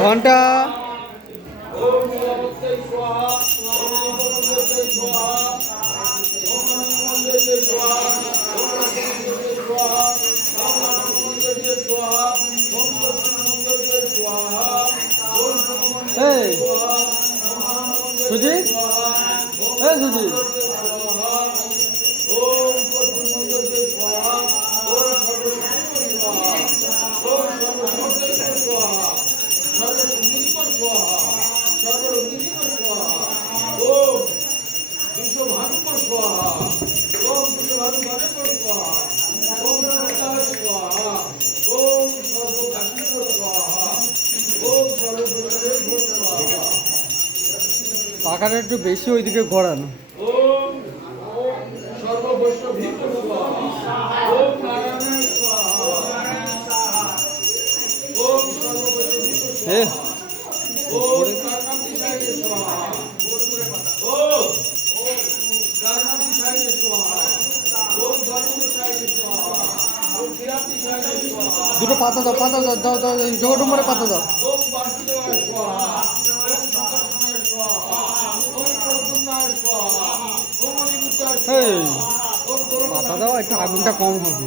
ঘন্টা সুজি সুজি পাখাটা একটু বেশি ওইদিকে ঘোরানো। দুটো পাতা দাও, পাতা দাও, দাও দাও, জগডুম্বরে পাতা দাও। পাতা দাও, একটু আগুনটা কম হবে।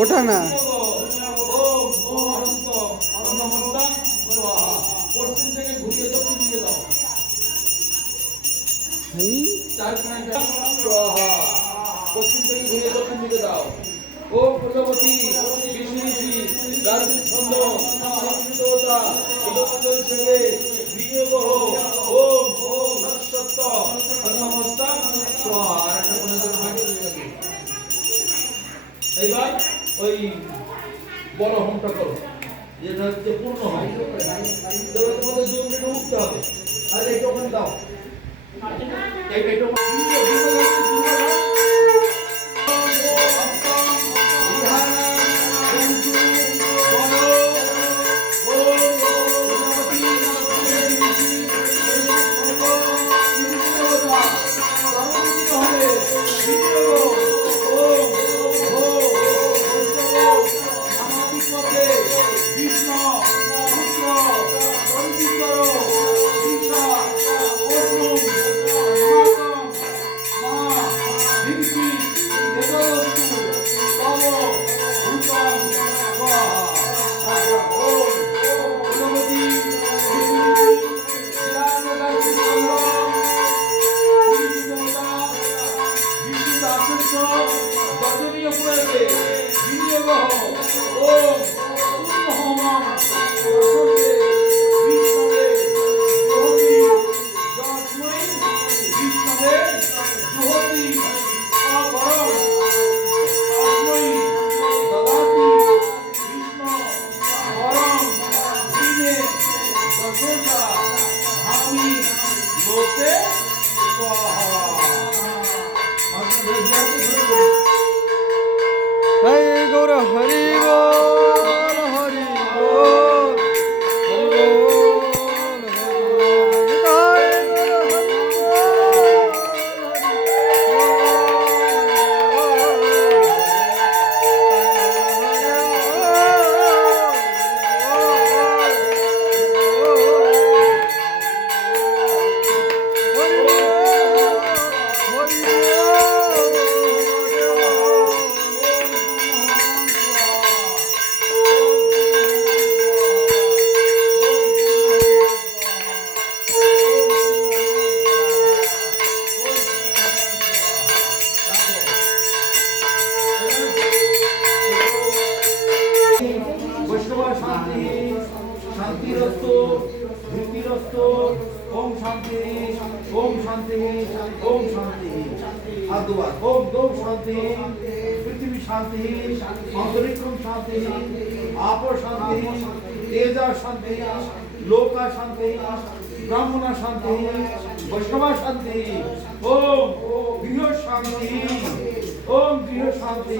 ওঠা না বিনিয়োগ এইবার ওই বড় হোমটা করো, যেটা হচ্ছে পূর্ণ হোম। তোমাদের জমিটা উঠতে হবে। আর এইটা ওখানে দাও, এইটা জয় গৌর হরি বল, হরি বল, হরি বল, জয় গৌর হরি বৈষ্ণব শান্তি, শান্তিরস্তু, ধৃতিরস্তু, ওম শান্তি, ওম শান্তি, ওম শান্তি। আর দুবার ওম দৌম শান্তি, পৃথিবী শান্তি, অন্তরিক্ষম শান্তি, আপ শান্তি, তেজা শান্তি, লোকা শান্তি, ব্রাহ্মণা শান্তি, বৈষ্ণবা শান্তি। ওম গৃহ শান্তি, ওম গৃহ শান্তি,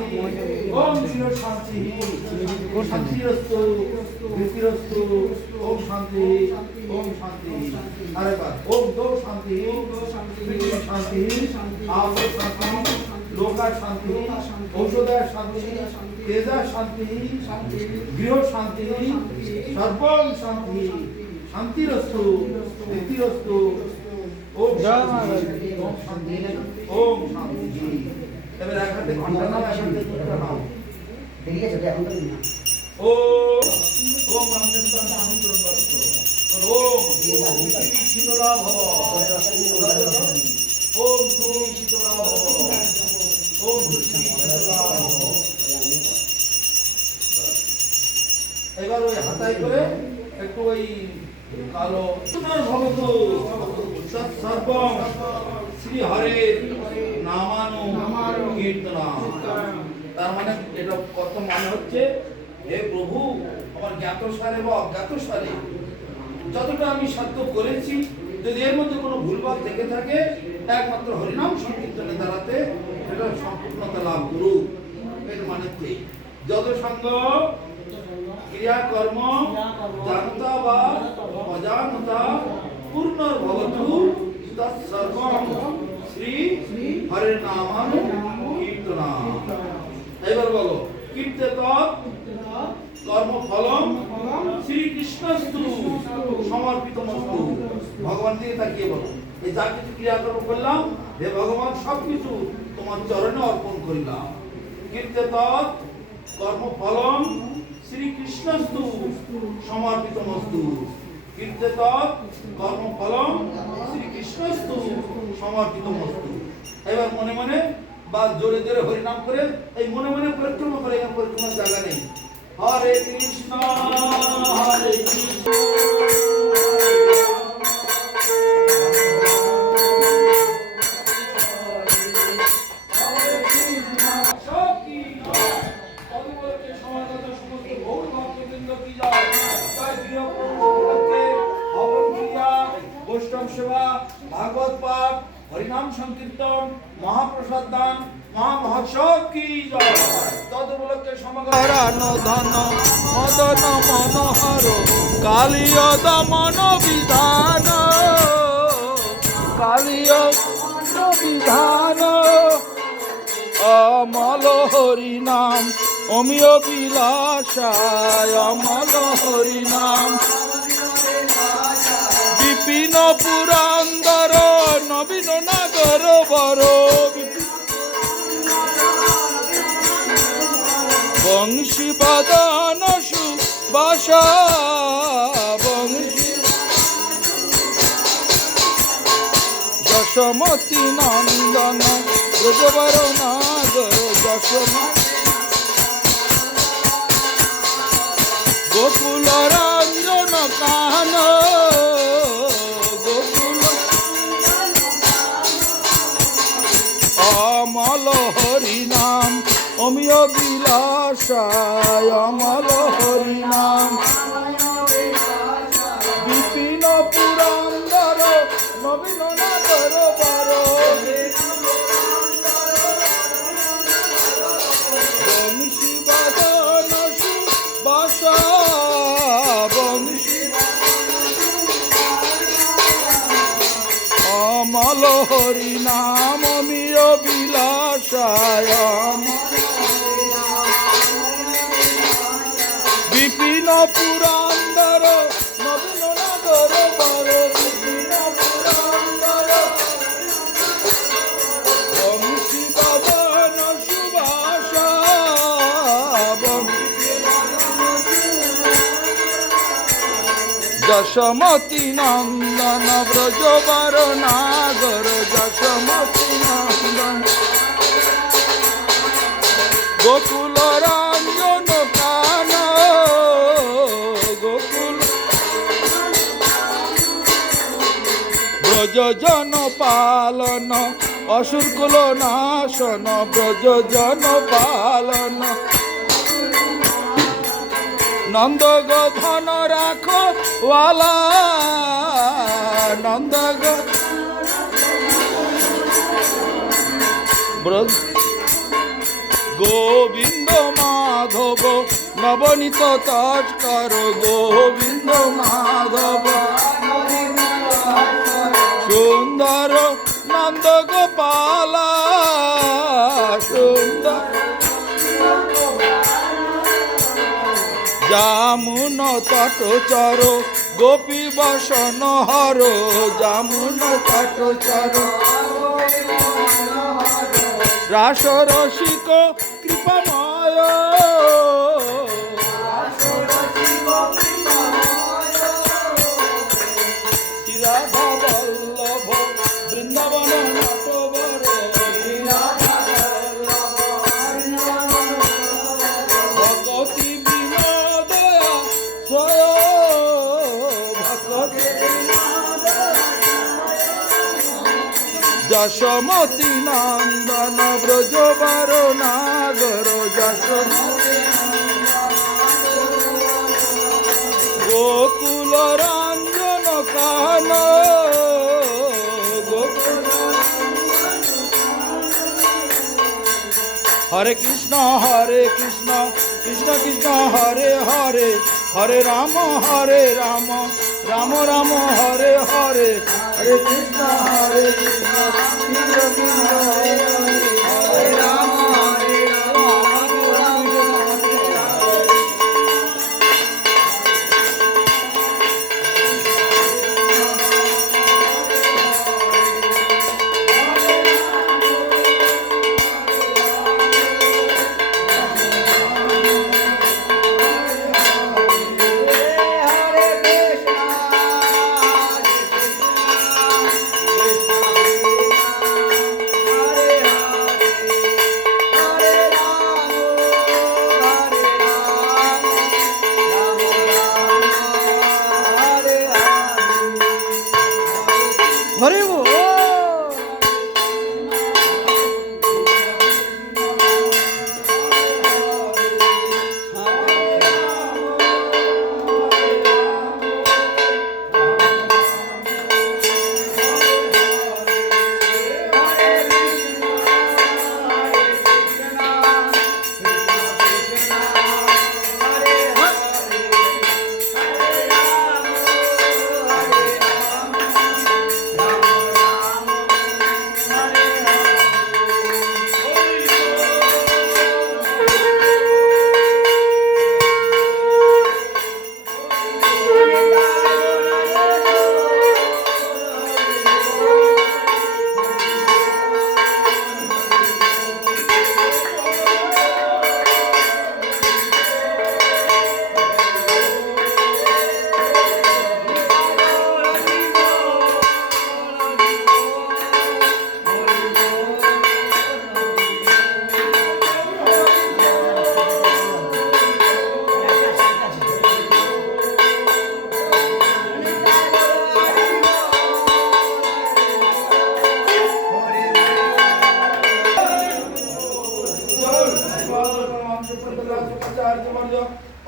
ওম গৃহ শান্তি। শান্তিরস্তু, ধৃতিরস্তু, ওম শান্তি, ওম শান্তি। আরেকবার ওম দৌ শান্তি, পৃথিবী শান্তি, আপ শান্তি, লোকা শান্তি, ঔষধা শান্তি, তেজা শান্তি, গৃহ শান্তি, সর্বম শান্তি। শান্তিরস্তু, ধৃতিরস্তু, ওম শান্তি, ওম শান্তি, ওম শান্তি। এবার এক হাতে ঘন্টা নাও, এক হাতে দুটো নাও। ওম ওম রামচন্দ্র আমন্ত্রণ করো। ওম পৃথিবী শীতলা ভব, ওম তুমি শীতলা ভব, ওম পৃথিবী শীতলা ভব। এবার ওই হাতায় করে একটু ওই কালো ভবতু সর্বম শ্রী হরের নামানু কীর্তনা। তার মানে এটা কত মানে হচ্ছে, হে প্রভু আমার জ্ঞাতসারে বা অজ্ঞাতসারে যতটা আমি সাধ্য করেছি, যদি এর মধ্যে কোনো ভুলভাল থেকে থাকে, একমাত্র হরিনাম সংকীর্তনে দ্বারাতে এটা সম্পূর্ণতা লাভ করুক। এর মানে কি, যত সঙ্গ ক্রিয়াকর্ম জানতা বা অজানতা পূর্ণর্ভবতু তৎসর্বং শ্রী হরের নামানু কীর্তনা। এবার বলো, কীর্তেত কর্মফলম শ্রীকৃষ্ণস্তু সমর্পিতমস্তু। ভগবান দিয়ে তাকিয়ে বলো, এই যা কিছু ক্রিয়াকর্ম করলাম, হে ভগবান সবকিছু তোমার চরণে অর্পণ করিলাম। কীর্তেত কর্মফলম শ্রীকৃষ্ণস্তু সমর্পিতমস্তু। কীর্তেত কর্মফলম শ্রীকৃষ্ণস্তু সমর্পিতমস্তু। এবার মনে মনে বা জোরে জোরে হরিনাম করে এই মনে মনে পরিক্রমা করে, এখানে পরিক্রমার জায়গা নেই। হরে কৃষ্ণ হরে কৃষ্ণ ভাগবত পাঠ, হরিনাম সংকীর্তন, মহাপ্রসাদ দান, মহামহোৎসব কি জয়। তদুপলক্ষে হরানো ধন মদন মনোহর কালীয় দমন বিধান, কালীয় বিধান অমল হরি নাম অমিয় বিলাসায়, অমল হরি নাম বিপিন পুরন্দর নবীন নাগর বর, বংশী বদন সুবাসা বংশী যশমতী নন্দন ব্রজবর নাগর যশমতী গোকুল রঞ্জন কান, গোকুল অমল হরি নাম অমিয় বিলাসায়, অমল হরি নাম বিপিন পুরন্দর নবীন নাগর বর, বংশী বদন সুবাসা বংশী অমল হরি নাম অমিয় বিলাসায়, বিপিন পুরন্দর নবীন নাগর বর, বিপিন পুরন্দর বংশী বদন সুবাসা যশমতী নন্দন ব্রজবর নাগর যশমতী নন্দন গোকুল রঞ্জন কান, গোকুল ব্রজ জন পালন অসুরকুল নাশন, ব্রজ জন পালন নন্দ গোধন রাখো ওয়ালা, নন্দ গোবিন্দ মাধব নবনীত তস্কর, গোবিন্দ মাধব সুন্দর নন্দ গোপাল, সুন্দর জামুন তটচর গোপী বসন হর, জামুন তটচর রাস রসিক কৃপাময়, রাধা বল্লভ বৃন্দাবন নটবর, ভগতি বিনোদয়া স্বয় ভগতি যশমতী নন্দন ব্রজবর নাগর যশমতী গোকুল রঞ্জন কান, গোকুল হরে কৃষ্ণ কৃষ্ণ কৃষ্ণ হরে হরে, হরে রাম রাম রাম হরে হরে, হরে কৃষ্ণ কৃষ্ণ কৃষ্ণ কৃষ্ণ হরে হরে রাম রাম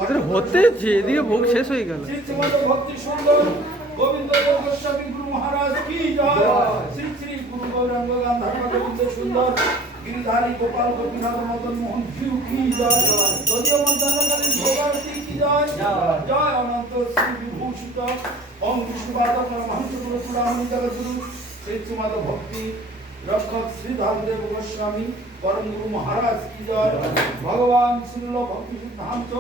ওদের হতে যে এদিকে ভোগ শেষ হয়ে গেল। শ্রী শ্রীমদ ভক্তি সুন্দর গোবিন্দ দেব গোস্বামী গুরু মহারাজ কি জয়। শ্রী শ্রী গুরু গৌরাঙ্গ গান্ধার গোবিন্দ সুন্দর গিরিধারী গোপাল গোপীনাথ মদন মোহন জিউ কি জয়। যদিও মধ্যাহ্নকালীন ভোগারতি কি জয়। জয় অনন্ত শ্রী বিভূষিত ওম বিষ্ণুপাদ পরমহংস গুরু চূড়ামণি জগদ্গুরু শ্রী শ্রীমদ ভক্তি রক্ষক শ্রী ধামদেব গোস্বামী পরম গুরু মহারাজ কি জয়। ভগবান শ্রীল ভক্তি সিদ্ধান্ত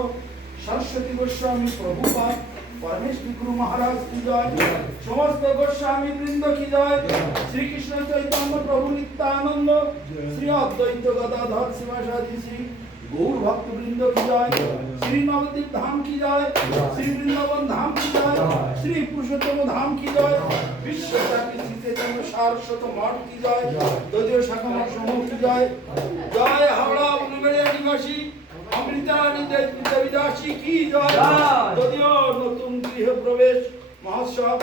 सरस्वती गोस्वामी प्रभुपाद परमेश्वर गुरु महाराज की जय। समस्त गोस्वामी वृंद की जय। श्री कृष्ण चैतन्य प्रभु नित्यानंद श्री अद्वैत गदाधर शिवासादि श्री गौर भक्त वृंद की जय। श्री नवद्वीप धाम की जय। श्री वृंदावन धाम की जय। श्री पुरुषोत्तम धाम की जय। विश्व चैतन्य सारस्वत मठ की जय। द्वितीय शाखा मठ समूह की जय। जय हावड़ा उलुबेड़िया निवासी অমৃতানি দেবদাসী কি জয়। যদিও নতুন গৃহ প্রবেশ মহোৎসব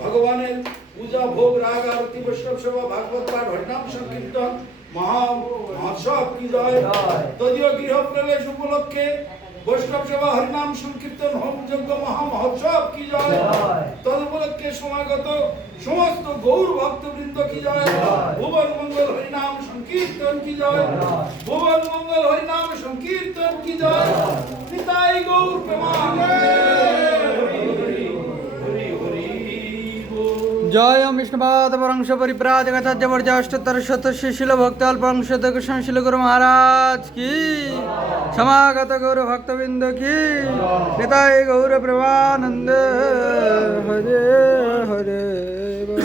ভগবানের পূজা ভোগ রাগ আরতি বৈষ্ণব সেবা ভাগবত পাঠ হরিনাম সংকীর্তন মহোৎসব কি জয়। যদিও গৃহ প্রবেশ উপলক্ষে বৈষ্ণব সেবা হরিনাম সংকীর্তন হোম যজ্ঞ মহা মহোৎসব কি জয়। তদুপলক্ষে সমাগত সমস্ত গৌর ভক্তবৃন্দ কি জয়। ভুবন মঙ্গল হরিনাম সংকীর্তন কি জয়। ভুবন মঙ্গল হরিনাম সংকীর্তন কি জয়। নিতাই গৌর প্রেমানন্দে হরি হরি হরি হরি বল। জয় ওম বিষ্ণুপাদ পরংশ পরিব্রাজকাচার্য বর্যাষ্টোত্তর শতশ্রী শিল ভক্ত অল্পংশ গোস্বামী গুরু মহারাজ কি। সমাগত গৌর ভক্তবৃন্দ কি। নিতাই গৌর প্রেমানন্দে হরে হরে বল।